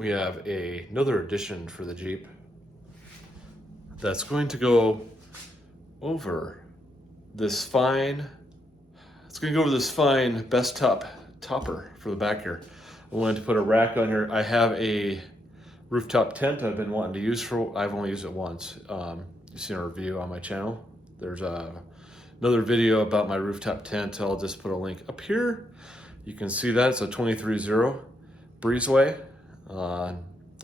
we have another addition for the Jeep that's going to go over this fine, Bestop Topper for the back here. I wanted to put a rack on here. I have a rooftop tent I've been wanting to use I've only used it once. You've seen a review on my channel. There's another video about my rooftop tent. I'll just put a link up here. You can see that it's a 23-0 breezeway.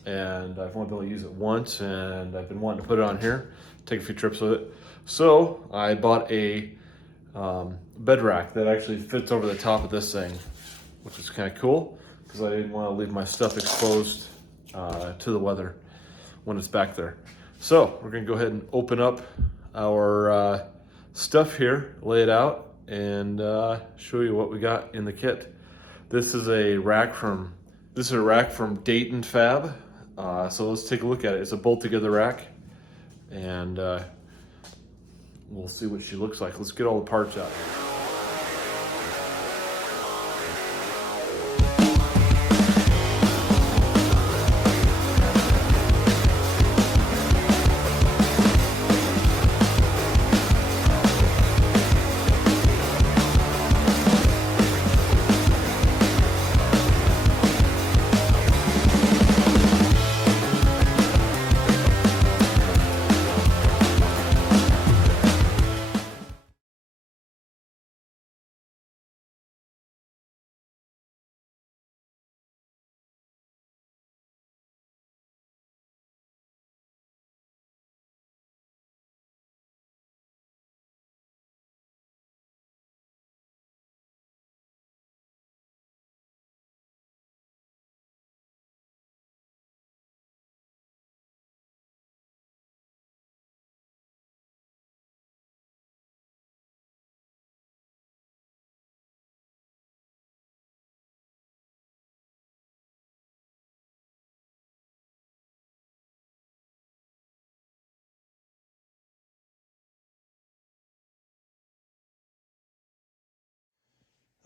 And I've only been able to use it once, and I've been wanting to put it on here, take a few trips with it. So I bought a bed rack that actually fits over the top of this thing, which is kind of cool because I didn't want to leave my stuff exposed to the weather when it's back there. So we're gonna go ahead and open up our stuff here, lay it out, and show you what we got in the kit. This is a rack from Datin Fab. So let's take a look at it. It's a bolt together rack, and we'll see what she looks like. Let's get all the parts out.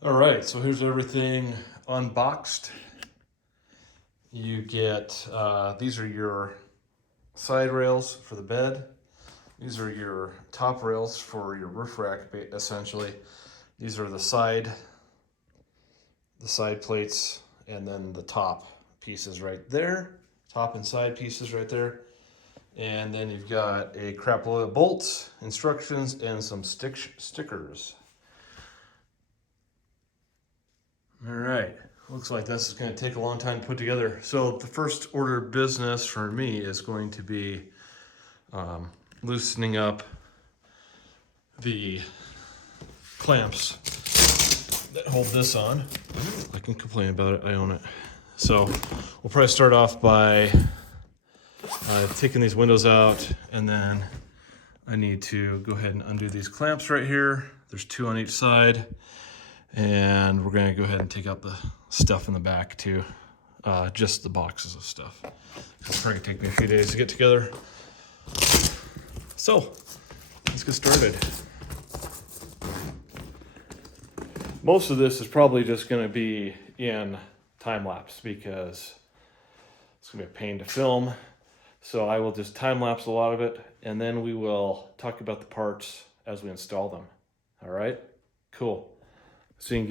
All right, so here's everything unboxed. You get, these are your side rails for the bed. These are your top rails for your roof rack, essentially. These are the side plates, and then the top pieces right there. Top and side pieces right there. And then you've got a crap load of bolts, instructions, and some stickers. All right, looks like this is going to take a long time to put together. So the first order of business for me is going to be loosening up the clamps that hold this on. I can complain about it, I own it. So we'll probably start off by taking these windows out, and then I need to go ahead and undo these clamps right here. There's 2 on each side. And we're gonna go ahead and take out the stuff in the back too, just the boxes of stuff. It's probably gonna take me a few days to get together. So, let's get started. Most of this is probably just gonna be in time lapse because it's gonna be a pain to film. So I will just time lapse a lot of it, and then we will talk about the parts as we install them. All right, cool. So you'll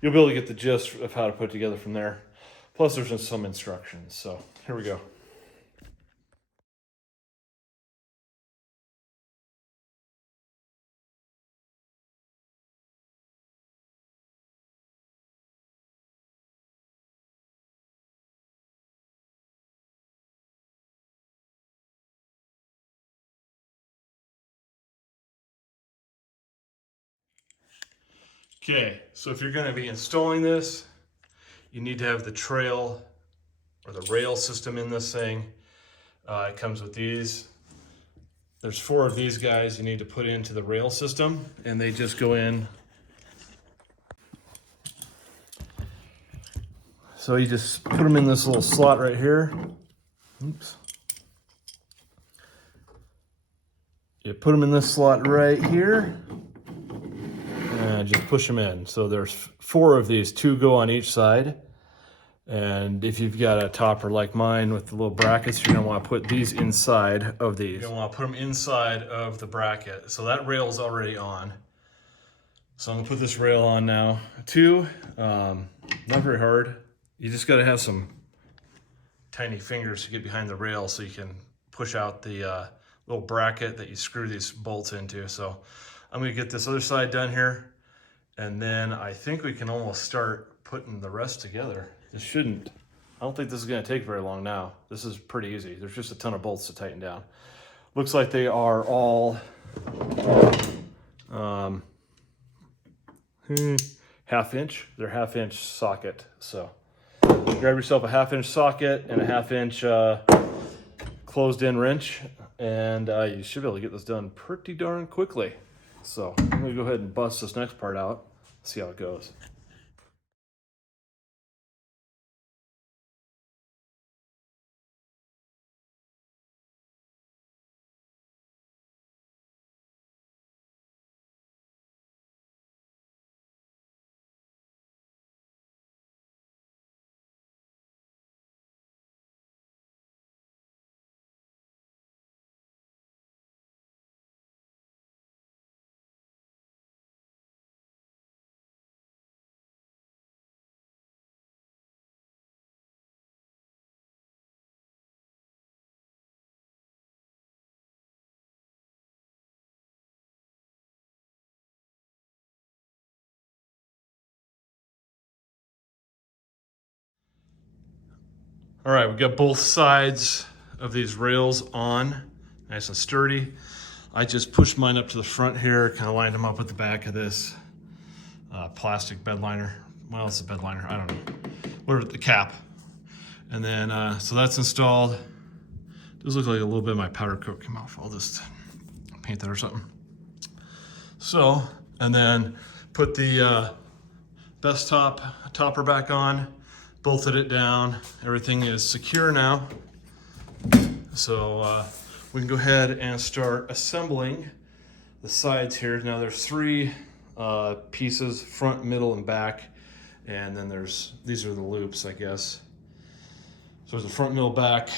be able to get the gist of how to put it together from there. Plus there's just some instructions, so here we go. Okay, so if you're going to be installing this, you need to have the trail or the rail system in this thing. It comes with these. There's 4 of these guys you need to put into the rail system, and they just go in. So you just put them in this little slot right here. Oops. You put them in this slot right here. And just push them in. So there's 4 of these, 2 go on each side. And if you've got a topper like mine with the little brackets, you're gonna wanna put these inside of these. You're gonna wanna put them inside of the bracket. So that rail is already on. So I'm gonna put this rail on now. Not very hard. You just gotta have some tiny fingers to get behind the rail so you can push out the little bracket that you screw these bolts into. So I'm gonna get this other side done here, and then I think we can almost start putting the rest together. I don't think this is gonna take very long now. This is pretty easy. There's just a ton of bolts to tighten down. Looks like they are all half inch. They're half-inch socket. So grab yourself a half-inch socket and a half-inch closed-in wrench, and you should be able to get this done pretty darn quickly. So I'm gonna go ahead and bust this next part out, see how it goes. All right, we've got both sides of these rails on, nice and sturdy. I just pushed mine up to the front here, kind of lined them up with the back of this plastic bed liner. Well, it's a bed liner, I don't know. Whatever, the cap. And then, so that's installed. It does look like a little bit of my powder coat came off. I'll just paint that or something. So, and then put the Bestop Topper back on, bolted it down. Everything is secure now. So we can go ahead and start assembling the sides here. Now there's three pieces, front, middle, and back. And then these are the loops, I guess. So there's the front, middle, back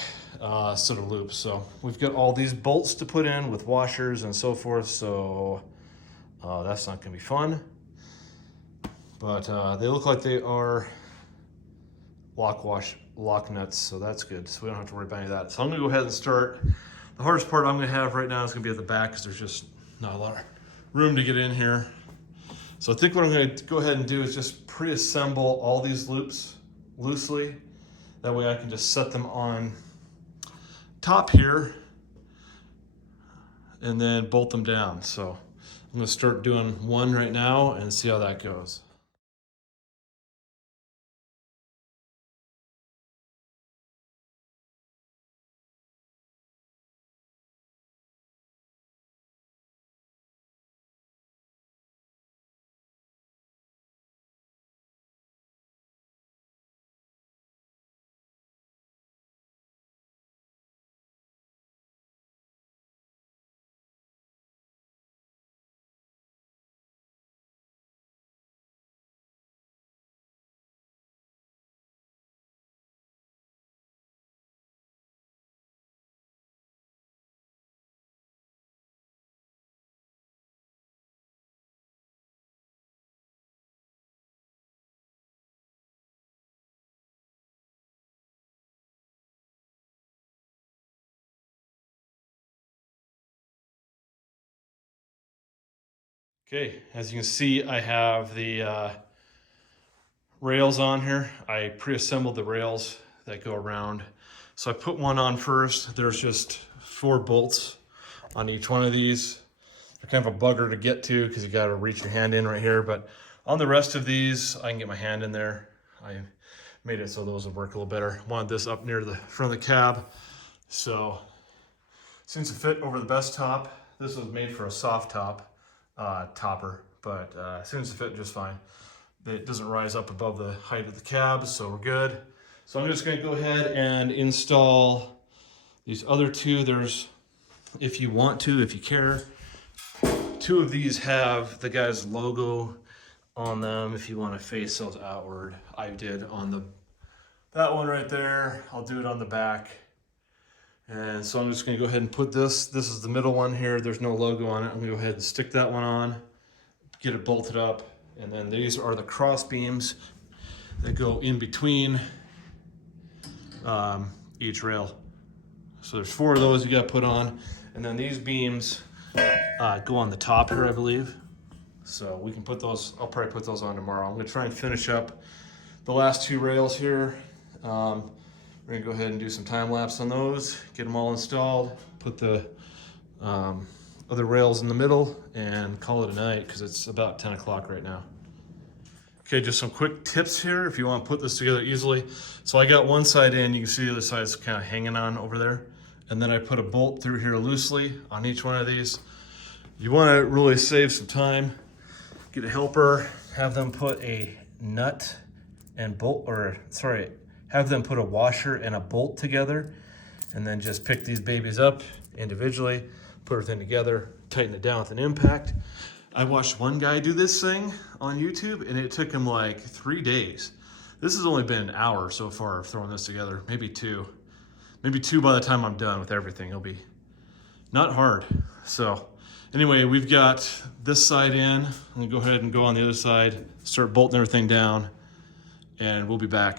set of loops. So we've got all these bolts to put in with washers and so forth. So that's not gonna be fun. But they look like they are lock nuts, so that's good. So we don't have to worry about any of that. So I'm gonna go ahead and start. The hardest part I'm gonna have right now is gonna be at the back because there's just not a lot of room to get in here. So I think what I'm gonna go ahead and do is just pre-assemble all these loops loosely. That way I can just set them on top here and then bolt them down. So I'm gonna start doing one right now and see how that goes. Okay, as you can see, I have the rails on here. I pre-assembled the rails that go around. So I put one on first. There's just 4 bolts on each one of these. They're kind of a bugger to get to because you got to reach your hand in right here. But on the rest of these, I can get my hand in there. I made it so those would work a little better. Wanted this up near the front of the cab. So seems to fit over the Bestop. This was made for a soft top topper, but seems to fit just fine. It doesn't rise up above the height of the cab, so we're good. So I'm just going to go ahead and install these other 2. There's, if you want to, if you care, 2 of these have the guy's logo on them if you want to face those outward. I did on the that one right there, I'll do it on the back. And so I'm just gonna go ahead and put this is the middle one here. There's no logo on it. I'm gonna go ahead and stick that one on, get it bolted up. And then these are the cross beams that go in between each rail. So there's 4 of those you gotta put on. And then these beams go on the top here, I believe. So we can put those, I'll probably put those on tomorrow. I'm gonna try and finish up the last 2 rails here. We're gonna go ahead and do some time lapse on those, get them all installed, put the other rails in the middle, and call it a night because it's about 10 o'clock right now. Okay, just some quick tips here if you want to put this together easily. So I got one side in, you can see the other side's kind of hanging on over there. And then I put a bolt through here loosely on each one of these. You want to really save some time, get a helper, have them put a nut and bolt, or sorry, have them put a washer and a bolt together, and then just pick these babies up individually, put everything together, tighten it down with an impact. I watched one guy do this thing on YouTube and it took him like 3 days. This has only been an hour so far of throwing this together, maybe 2. Maybe 2 by the time I'm done with everything. It'll be not hard. So anyway, we've got this side in. I'm gonna go ahead and go on the other side, start bolting everything down, and we'll be back.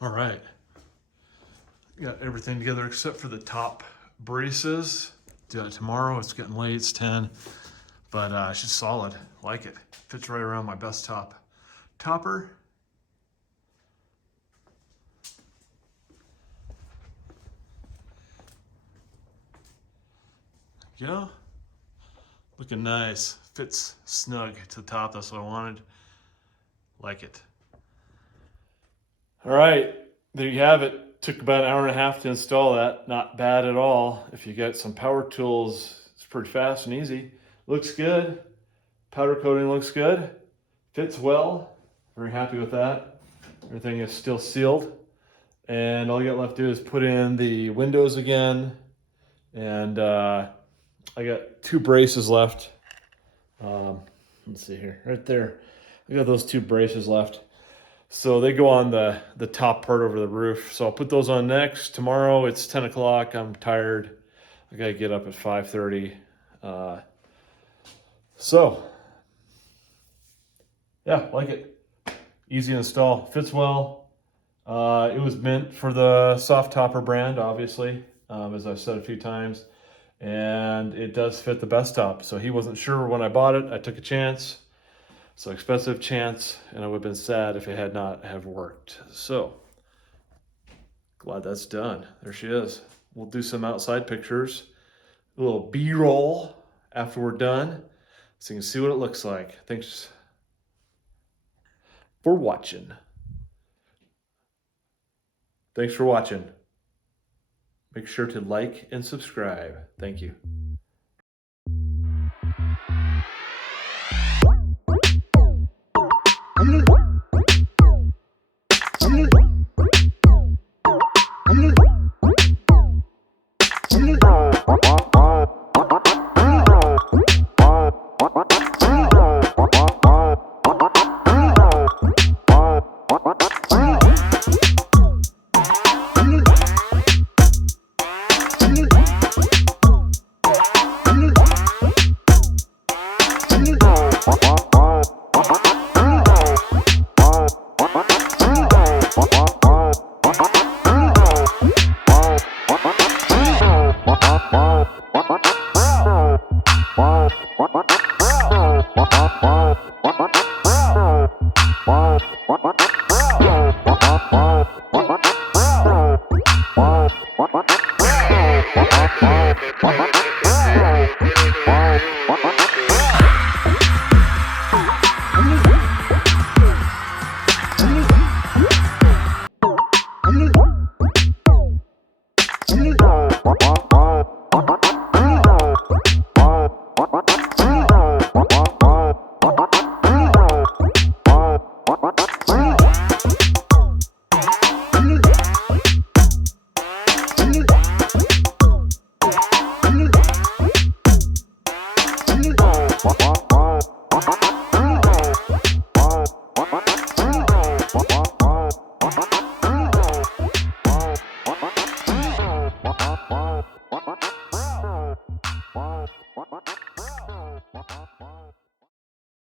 All right, got everything together except for the top braces. Do that tomorrow. It's getting late, it's 10, but it's just solid. Like it. Fits right around my Bestop Topper. There you go. Looking nice. Fits snug to the top. That's what I wanted. Like it. All right, there you have it. Took about an hour and a half to install that. Not bad at all. If you got some power tools, it's pretty fast and easy. Looks good. Powder coating looks good. Fits well. Very happy with that. Everything is still sealed. And all you got left to do is put in the windows again. And I got 2 braces left. Let's see here, right there. I got those 2 braces left. So they go on the top part over the roof. So I'll put those on next. Tomorrow it's 10 o'clock. I'm tired. I gotta get up at 5:30. So yeah, like it. Easy to install. Fits well. It was meant for the Softopper brand, obviously, as I've said a few times. And it does fit the Bestop. So he wasn't sure when I bought it. I took a chance. So expensive chance, and I would have been sad if it had not have worked. So glad that's done. There she is. We'll do some outside pictures, a little B-roll after we're done, so you can see what it looks like. Thanks for watching. Thanks for watching. Make sure to like and subscribe. Thank you.